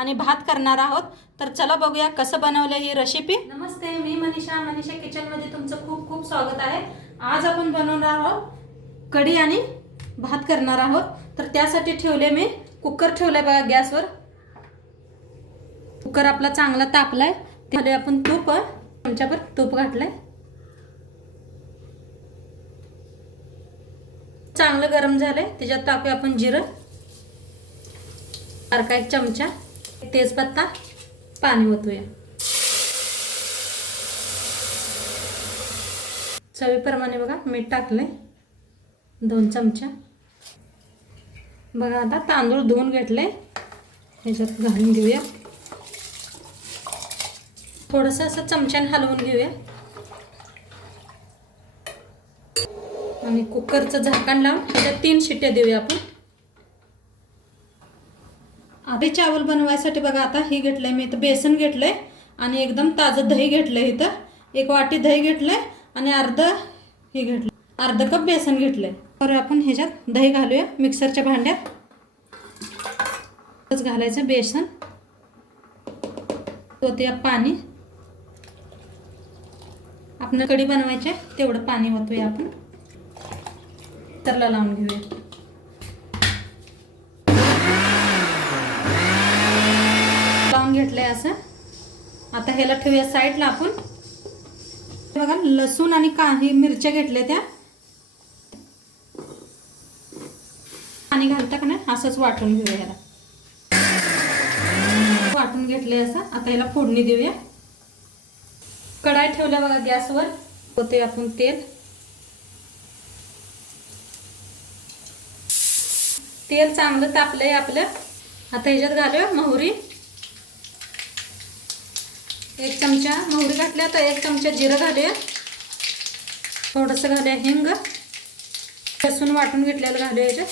आणि भात करणार आहोत। तर चला बघूया कसं बनवलं ही रेसिपी। नमस्ते, मी मनीषा किचनमध्ये तुमचं खूप खूप स्वागत आहे। आज आपण बनवणार आहोत कढी आणि भात करणार आहोत। तर त्यासाठी ठेवले मी कुकर ठेवलाय बघा गॅसवर। कुकर आपला चांगला तापलाय, त्यामध्ये आपण तूप चमचाभर तूप घातलंय। चांगलं गरम झालंय, त्याच्यात टाकूया आपण जिरं, अर्धा एक चमचा तेजपत्ता, पाणी ओतूया। चवीप्रमाणे बघा मीठ टाकलंय 2 चमचा। बघा आता तांदूळ धुवून घेतले, ह्याच्यात घालून घेऊया। थोडंसं असं चमच्याने हलवून घेऊया आणि कुकरचं झाकण लावून त्याच्यात 3 शिट्ट्या देऊया आपण। आधी चावल बनवायसाठी बघा आता हे घेतलंय मी, इथं बेसन घेतलंय आणि एकदम ताजं दही घेतलंय। इथं 1 वाटी दही घेतलंय आणि अर्धा कप बेसन घेतलंय। तर आपण ह्याच्यात दही घालूया मिक्सरच्या भांड्यात। घालायचं बेसन, ओतूया पाणी। आपण कढी बनवायचे तेवढं पाणी ओतूया आपण। तरला लावून घेऊया। लावून घेतलंय असं। आता ह्याला ठेवूया साईडला आपण। बघा लसूण आणि काही मिरच्या घेतल्या, त्या पाणी घालता का नाही असंच वाटून घेऊया। ह्याला वाटून घेतले असं। आता ह्याला फोडणी देऊया। कढाई ठेवल्या बघा गॅसवर, होते आपण तेल। तेल चांगलं तापलंय आपलं। आता ह्याच्यात घालूया मोहरी, 1 चमचा मोहरी घातल्या। तर 1 चमचा जिरं घालूया, थोडंसं घालूया हिंग, लसूण वाटून घेतलेलं घालूया याच्यात,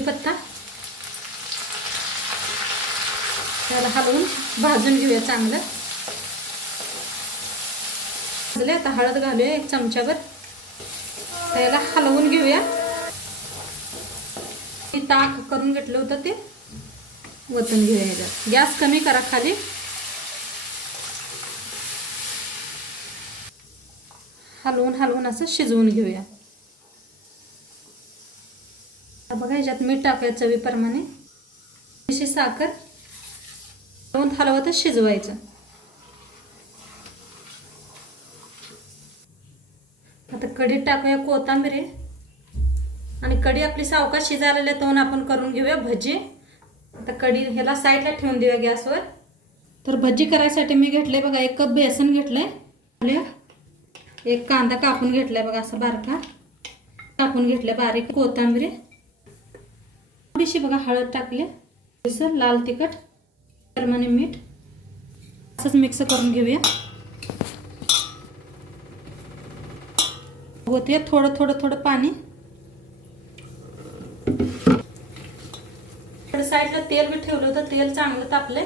पत्ता। त्याला हलवून भाजून घेऊया चांगलं। भाजले, आता हळद घालूया 1 चमचाभर। त्याला हलवून घेऊया। ताक करून घेतलं होतं ते वतून घेऊया ह्याच्यात। गॅस कमी करा खाली। हलवून असं शिजवून घेऊया। बघा ह्याच्यात मीठ टाकायचं चवीप्रमाणे, थोडीशी साखर, हलवतच शिजवायचं। आता कढीत टाकूया कोथिंबीर आणि कढी आपली सावकाश शिजायला तोन आपण करून घेऊया भजी। आता कढी ह्याला साईडला ठेवून देऊया गॅसवर। तर भजी करायसाठी मी घेतले बघा 1 कप बेसन घेतलंय, 1 कांदा कापून घेतलाय बघा असं बारका कापून घेतलाय बारीक, कोथिंबीर थोडीशी बघा, हळद टाकले, लाल तिखट, प्रमाणे मीठ, असंच मिक्स करून घेऊया। होते थोडं पाणी। साईडला तेल भी ठेवलं होतं, तेल चांगलं तापलंय।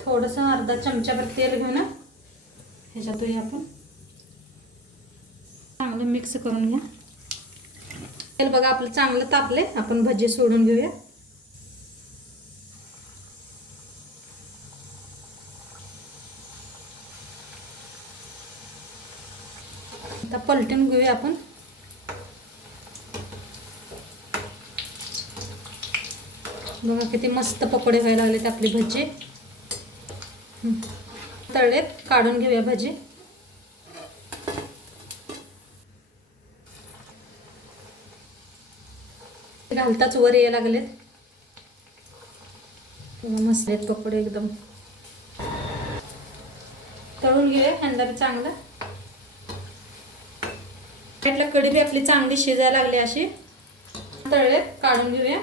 थोडंसं अर्धा चमचाभर तेल घेऊन ह्याच्यातही आपण चांगलं मिक्स करून घ्या। तेल बघा आपलं चांगलं तापलंय, आपण भजी सोडून घेऊया। आता पलटून घेऊया आपण। बघा किती मस्त पकोडे व्हायला लागलेत आपली भजी। तळलेत, काढून घेऊया भजी। घालताच वर यायला लागलेत, मस्त आहेत पकोडे एकदम। तळून घेऊया अंदाजे चांगलं। साईडला कढी बी आपली चांगली शिजायला लागली अशी। तळलेत, काढून घेऊया।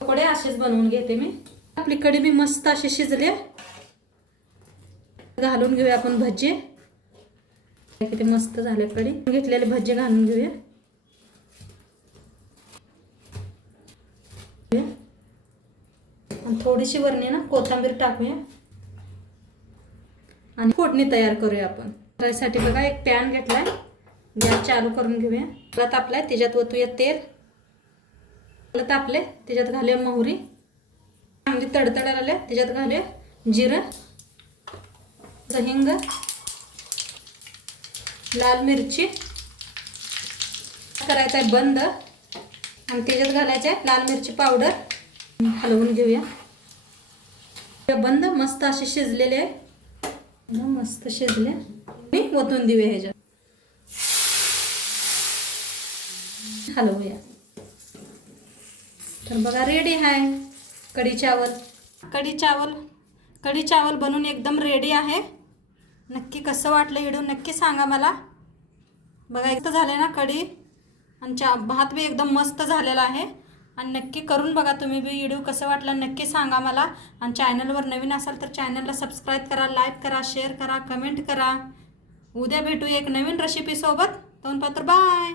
पकोडे असेच बनवून घेते मी। आपली कढी बी मस्त अशी शिजली, घालून घेऊया आपण भजी। किती मस्त झाले कढी। घेतलेले भजी घालून घेऊया। थोडीशी वरणी ना कोथिंबीर टाकूया आणि फोडणी तयार करूया आपण। त्यासाठी बघा 1 पॅन घेतलाय, गॅस चालू करून घेऊया। परत आपल्या त्याच्यात ओतूया तेल, त्याला तापले त्याच्यात घालूया मोहरी, चांगली तडतडायला आले त्याच्यात घालूया जिरं, हिंग, लाल मिरची करायचा आहे बंद आणि त्याच्यात घालायचं आहे लाल मिरची पावडर. हलवून घेऊया. बंद मस्त असे शिजलेले आहे, मस्त शिजले. मी ओतून देऊया ह्याच्यात, हलवूया. तर बघा रेडी आहे कढी चावल. कढी चावल बनवून एकदम रेडी आहे. नक्की कसं वाटलं व्हिडिओ नक्की सांगा मला. बघा इथं झाले ना कढी आणि भात बी एकदम मस्त झालेला आहे. आणि नक्की करून बघा तुम्ही बी. व्हिडिओ कसं वाटलं नक्की सांगा मला. आणि चॅनलवर नवीन असाल तर चॅनलला सबस्क्राईब करा, लाईक करा, शेअर करा, कमेंट करा. उद्या भेटू एक नवीन रेसिपी सोबत. तोपर्यंत बाय.